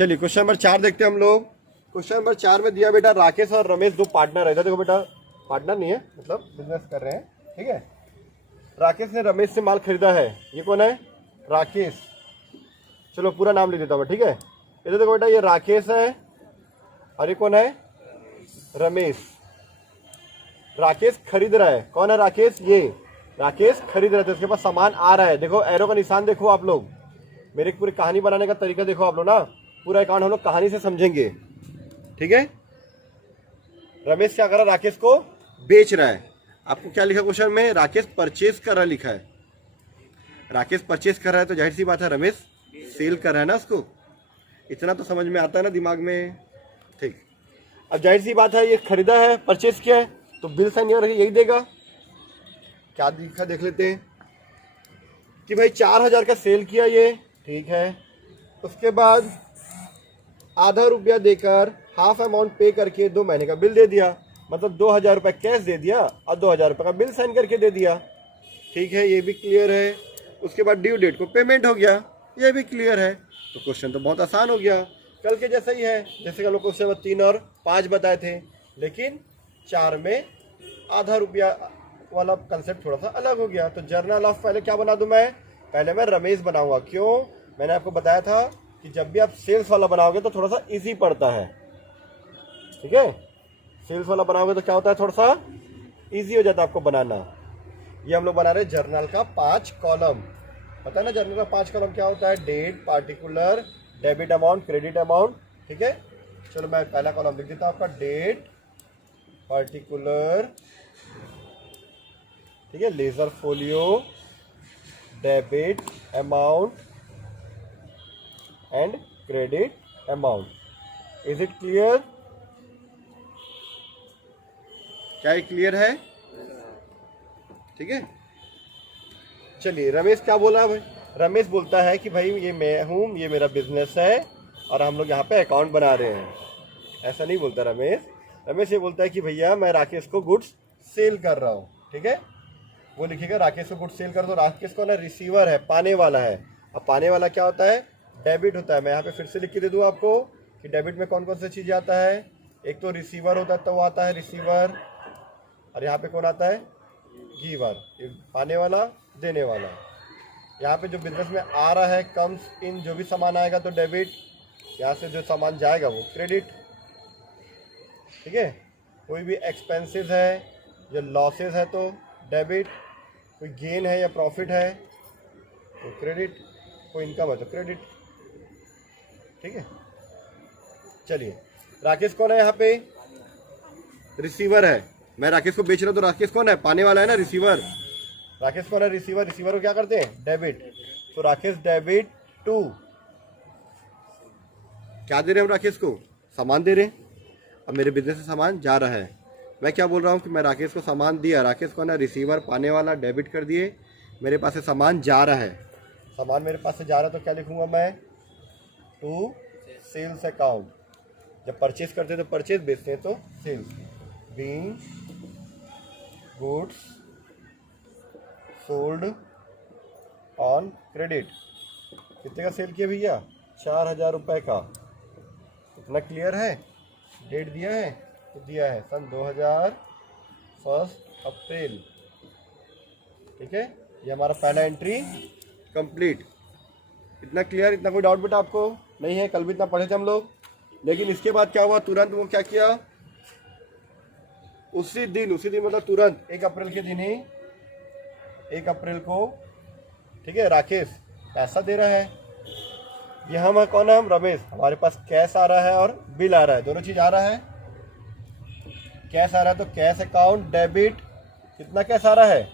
चलिए question number 4 देखते हैं हम लोग। क्वेश्चन नंबर 4 में दिया बेटा राकेश और रमेश दो पार्टनर है। देखो बेटा पार्टनर नहीं है, मतलब बिजनेस कर रहे हैं, ठीक है। राकेश ने रमेश से माल खरीदा है। ये कौन है? राकेश। चलो पूरा नाम लिख देता हूँ मैं, ठीक है। इधर देखो बेटा ये राकेश है और ये कौन है? रमेश। राकेश खरीद रहा है। कौन है राकेश? ये राकेश खरीद रहे थे, उसके पास सामान आ रहा है। देखो एरो का निशान देखो आप लोग, मेरी पूरी कहानी बनाने का तरीका देखो आप लोग ना, पूरा अकाउंट हम लोग कहानी से समझेंगे, ठीक है। रमेश क्या कर रहा है? राकेश को बेच रहा है। आपको क्या लिखा क्वेश्चन में? राकेश परचेज कर रहा लिखा है। राकेश परचेज कर रहा है तो जाहिर सी बात है रमेश सेल कर रहा है ना उसको। इतना तो समझ में आता है ना दिमाग में, ठीक। अब जाहिर सी बात है ये खरीदा है, परचेज किया है, तो बिल साइन यही देगा। क्या लिखा देख लेते हैं कि भाई 4000 का सेल किया ये, ठीक है। उसके बाद आधा रुपया देकर हाफ अमाउंट पे करके 2 महीने का बिल दे दिया, मतलब 2000 रुपये कैश दे दिया और 2000 रुपये का बिल साइन करके दे दिया, ठीक है। ये भी क्लियर है। उसके बाद ड्यू डेट को पेमेंट हो गया, ये भी क्लियर है। तो क्वेश्चन तो बहुत आसान हो गया, कल के जैसा ही है। जैसे कि हम लोग क्वेश्चन नंबर 3 और 5 बताए थे, लेकिन 4 में आधा रुपया वाला कंसेप्ट थोड़ा सा अलग हो गया। तो जर्नल ऑफ पहले क्या बना दूं मैं? पहले मैं रमेश बनाऊंगा। क्यों? मैंने आपको बताया था कि जब भी आप सेल्स वाला बनाओगे तो थोड़ा सा इजी पड़ता है, ठीक है। सेल्स वाला बनाओगे तो क्या होता है, थोड़ा सा इजी हो जाता है आपको बनाना। ये हम लोग बना रहे हैं जर्नल का 5 कॉलम। पता है ना जर्नल का 5 कॉलम क्या होता है? Date, particular, debit amount, credit amount, ठीक है। चलो मैं पहला कॉलम लिख देता हूँ आपका, डेट, पार्टिकुलर, ठीक है, ledger folio, debit amount and credit amount. Is it clear? क्या ये क्लियर है? ठीक है। चलिए रमेश क्या बोला भाई? रमेश बोलता है कि भाई ये मैं हूँ, ये मेरा बिजनेस है और हम लोग यहाँ पे अकाउंट बना रहे हैं। ऐसा नहीं बोलता रमेश। रमेश ये बोलता है कि भैया मैं राकेश को गुड्स सेल कर रहा हूँ, ठीक है। वो लिखेगा राकेश को गुड्स सेल कर दो। राकेश कौन है? रिसीवर है, पाने वाला है। अब पाने वाला क्या होता है? डेबिट होता है। मैं यहाँ पे फिर से लिख के दे दूँ आपको कि डेबिट में कौन कौन सी चीज़ें आता है। एक तो रिसीवर होता है, तो वो आता है रिसीवर, और यहाँ पे कौन आता है? गिवर। पाने वाला, देने वाला। यहाँ पे जो बिजनेस में आ रहा है कम्स इन, जो भी सामान आएगा तो डेबिट, यहाँ से जो सामान जाएगा वो क्रेडिट, ठीक है। कोई भी एक्सपेंसेस है या लॉसेस है तो डेबिट, कोई गेन है या प्रॉफिट है तो क्रेडिट, कोई इनकम है तो क्रेडिट, ठीक है। चलिए राकेश कौन है? यहाँ पे रिसीवर है। मैं राकेश को बेच रहा हूँ तो राकेश कौन है? पाने वाला है ना, रिसीवर। राकेश कौन है? रिसीवर। रिसीवर को क्या करते हैं? डेबिट। तो राकेश डेबिट टू, क्या दे रहे हैं हम राकेश को? सामान दे रहे हैं। अब मेरे बिजनेस से सामान जा रहा है, मैं क्या बोल रहा हूँ कि मैं राकेश को सामान दिया। राकेश कौन है? रिसीवर, पाने वाला, डेबिट कर दिए। मेरे पास से सामान जा रहा है, सामान मेरे पास से जा रहा है तो क्या लिखूंगा मैं? To sales account. जब परचेज करते हैं तो परचेज, बेचते हैं तो sales. Being goods sold on credit. कितने का सेल किया भैया? 4000 रुपये का। इतना क्लियर है? डेट दिया है तो दिया है सन 2000 1 अप्रैल, ठीक है। ये हमारा पहला एंट्री कंप्लीट। इतना क्लियर? इतना कोई डाउट बेटा आपको नहीं है? कल भी इतना पढ़े थे हम लोग। लेकिन इसके बाद क्या हुआ? तुरंत वो क्या किया? उसी दिन मतलब तुरंत 1 अप्रैल के दिन ही, 1 अप्रैल को, ठीक है, राकेश पैसा दे रहा है। ये हम है, कौन है? हम रमेश। हमारे पास कैश आ रहा है और बिल आ रहा है, दोनों चीज आ रहा है। कैश आ रहा है तो कैश अकाउंट डेबिट। कितना कैश आ रहा है?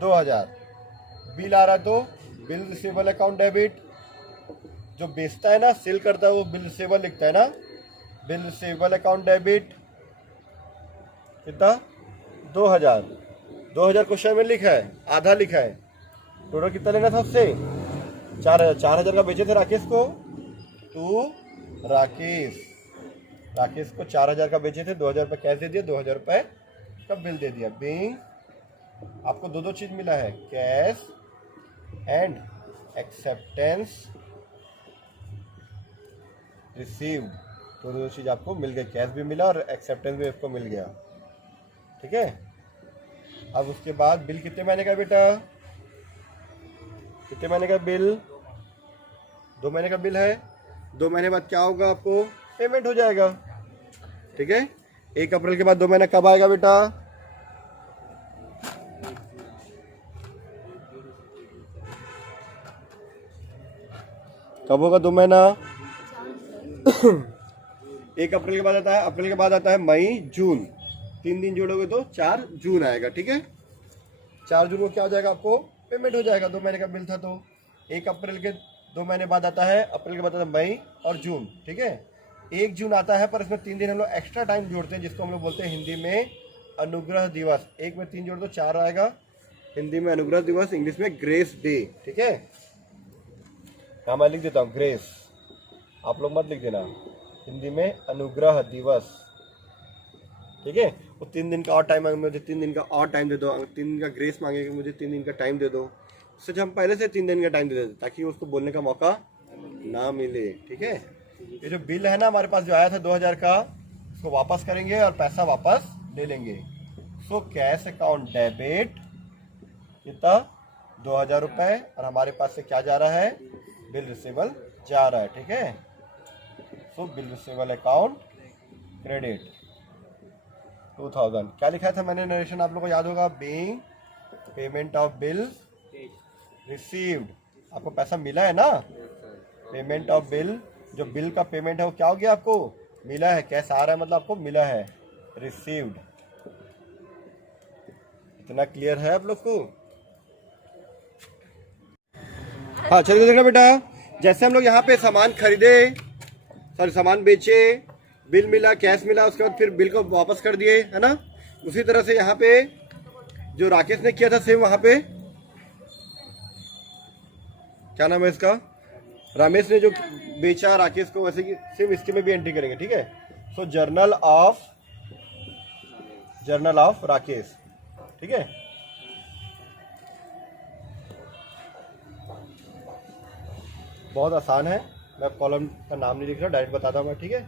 2000। बिल आ रहा है तो बिल रिसीवेबल अकाउंट डेबिट। जो बेचता है ना, सेल करता है, वो बिल रिसीवेबल लिखता है ना, बिल रिसीवेबल अकाउंट डेबिट। कितना? 2000। 2000 क्वेश्चन में लिखा है, आधा लिखा है। टोटल कितना लेना था उससे? 4000। 4000 का बेचे थे राकेश को, तो राकेश को 4000 का बेचे थे, 2000 रुपये कैश दे दिया, 2000 रुपये का बिल दे दिया। बीइंग, आपको दो चीज मिला है, कैश एंड एक्सेप्टेंस रिसीव्ड, तो दोनों चीज़ आपको मिल गई, कैश भी मिला और एक्सेप्टेंस भी आपको मिल गया। ठीक है, अब उसके बाद बिल कितने महीने का बेटा, कितने महीने का बिल, 2 महीने का बिल है। 2 महीने बाद क्या होगा, आपको पेमेंट हो जाएगा। ठीक है, 1 अप्रैल के बाद 2 महीना कब आएगा बेटा, कब होगा 2 महीना 1 अप्रैल के बाद आता है, अप्रैल के बाद आता है मई जून, 3 दिन जोड़ोगे तो 4 जून आएगा। ठीक है, 4 जून को क्या हो जाएगा, आपको पेमेंट हो जाएगा। 2 महीने का बिल था तो 1 अप्रैल के 2 महीने बाद आता है, अप्रैल के बाद आता है मई और जून। ठीक है, 1 जून आता है पर इसमें 3 दिन हम लोग एक्स्ट्रा टाइम जोड़ते हैं, जिसको हम लोग बोलते हैं हिंदी में अनुग्रह दिवस। 1 में 3 जोड़ दो 4 आएगा, हिंदी में अनुग्रह दिवस, इंग्लिश में ग्रेस डे। ठीक है, यहाँ मैं लिख देता हूँ ग्रेस, आप लोग मत लिख देना, हिंदी में अनुग्रह दिवस। ठीक है, वो 3 दिन का और टाइम मांगे, मुझे 3 दिन का और टाइम दे दो, 3 दिन का ग्रेस मांगेगा, मुझे 3 दिन का टाइम दे दो। उससे हम पहले से 3 दिन का टाइम दे देते ताकि उसको बोलने का मौका ना मिले। ठीक है, ये जो बिल है ना हमारे पास जो आया था 2000 का, उसको वापस करेंगे और पैसा वापस ले लेंगे। सो कैश अकाउंट डेबिट कितना 2000 रुपये, और हमारे पास से क्या जा रहा है, बिल रिसीवेबल जा रहा है। ठीक है, सो बिल रिसीवेबल अकाउंट क्रेडिट 2000। क्या लिखा था मैंने नरेशन, आप लोगों को याद होगा, being payment of bill received, आपको पैसा मिला है ना, पेमेंट ऑफ बिल, जो बिल का पेमेंट है वो क्या हो गया, आपको मिला है, कैश आ रहा है मतलब आपको मिला है, रिसीव्ड। इतना क्लियर है आप लोग को। हाँ चलिए देखना बेटा, जैसे हम लोग यहाँ पे सामान खरीदे, सॉरी सामान बेचे, बिल मिला, कैश मिला, उसके बाद फिर बिल को वापस कर दिए, है ना, उसी तरह से यहाँ पे जो राकेश ने किया था सेम, वहाँ पे क्या नाम है इसका, रमेश ने जो बेचा राकेश को, वैसे कि सेम इसके में भी एंट्री करेंगे। ठीक है, सो जर्नल ऑफ राकेश। ठीक है, बहुत आसान है, मैं कॉलम का नाम नहीं लिख रहा, डायरेक्ट बताता हूँ मैं। ठीक है,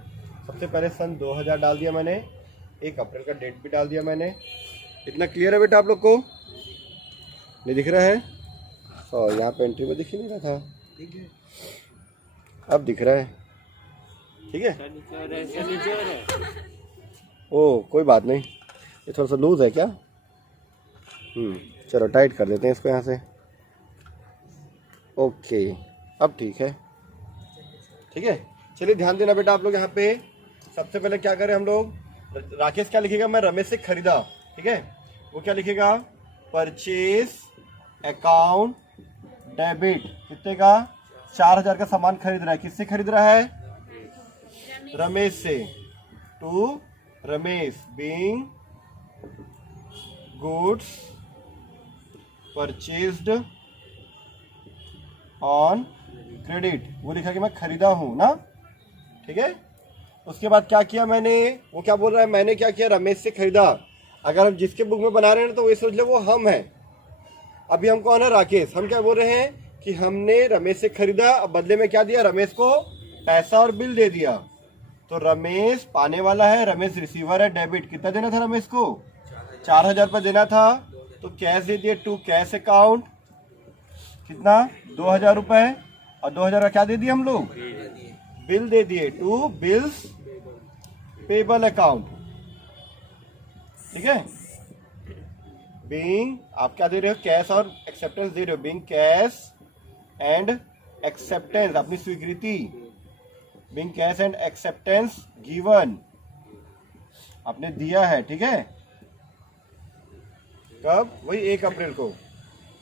सबसे पहले सन 2000 डाल दिया मैंने, 1 अप्रैल का डेट भी डाल दिया मैंने। इतना क्लियर है बेटा आप लोग को, नहीं दिख रहा है, और यहाँ पे एंट्री में दिख ही नहीं रहा था, ठीक है, अब दिख रहा है। ठीक है, ओ कोई बात नहीं, ये थोड़ा सा लूज है क्या, चलो टाइट कर देते हैं इसको यहाँ से, ओके अब ठीक है। ठीक है, चलिए ध्यान देना बेटा आप लोग, यहाँ पे सबसे पहले क्या करें हम लोग, राकेश क्या लिखेगा, मैं रमेश से खरीदा। ठीक है, वो क्या लिखेगा, परचेज अकाउंट डेबिट, कितने का, 4000 का सामान खरीद रहा है, किससे खरीद रहा है, रमेश से, to Ramesh, being goods purchased on credit, वो लिखा कि मैं खरीदा हूं ना। ठीक है, उसके बाद क्या किया मैंने, वो क्या बोल रहा है, मैंने क्या किया, रमेश से खरीदा। अगर हम जिसके बुक में बना रहे हैं तो वो सोच ले वो हम हैं, अभी हम कौन है, राकेश। हम क्या बोल रहे हैं कि हमने रमेश से खरीदा, अब बदले में क्या दिया, रमेश को पैसा और बिल दे दिया। तो रमेश पाने वाला है, रमेश रिसीवर है, डेबिट कितना देना था रमेश को, 4000 रुपये देना था, तो कैश दे दिए टू कैश अकाउंट, कितना 2000 रुपये, और 2000 का क्या दे दिया हम लोग, बिल दे दिए, टू बिल्स पेबल अकाउंट। ठीक है, बीइंग आप क्या दे रहे हो, कैश और एक्सेप्टेंस दे रहे हो, बीइंग कैश एंड एक्सेप्टेंस, अपनी स्वीकृति, being cash and acceptance given, आपने दिया है। ठीक है, कब, वही 1 अप्रैल को,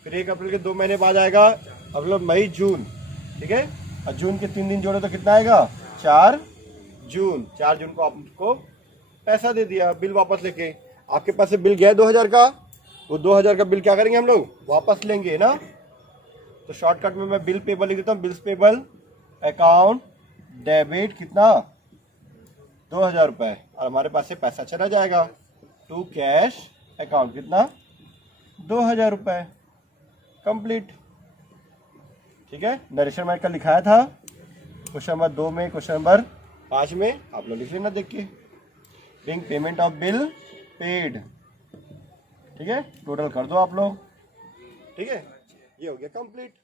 फिर 1 अप्रैल के 2 महीने बाद आएगा अगला मई जून। ठीक है, और जून के 3 दिन जोड़े तो कितना आएगा, 4 जून। 4 जून को आपको पैसा दे दिया, बिल वापस लेके, आपके पास से बिल गया 2000 का, वो 2000 का बिल क्या करेंगे हम लोग, वापस लेंगे ना। तो शॉर्टकट में मैं बिल पेबल लिख देता हूँ, बिल्स पेबल अकाउंट डेबिट, कितना 2000 रुपये, और हमारे पास से पैसा चला जाएगा टू कैश अकाउंट, कितना 2000 रुपये, कंप्लीट। ठीक है, नरेशन मैट का लिखाया था, क्वेश्चन नंबर 2 में, क्वेश्चन नंबर 5 में आप लोग लिख लेना देख के। Being payment of bill paid, ठीक है, टोटल कर दो आप लोग, ठीक है, ये हो गया कंप्लीट।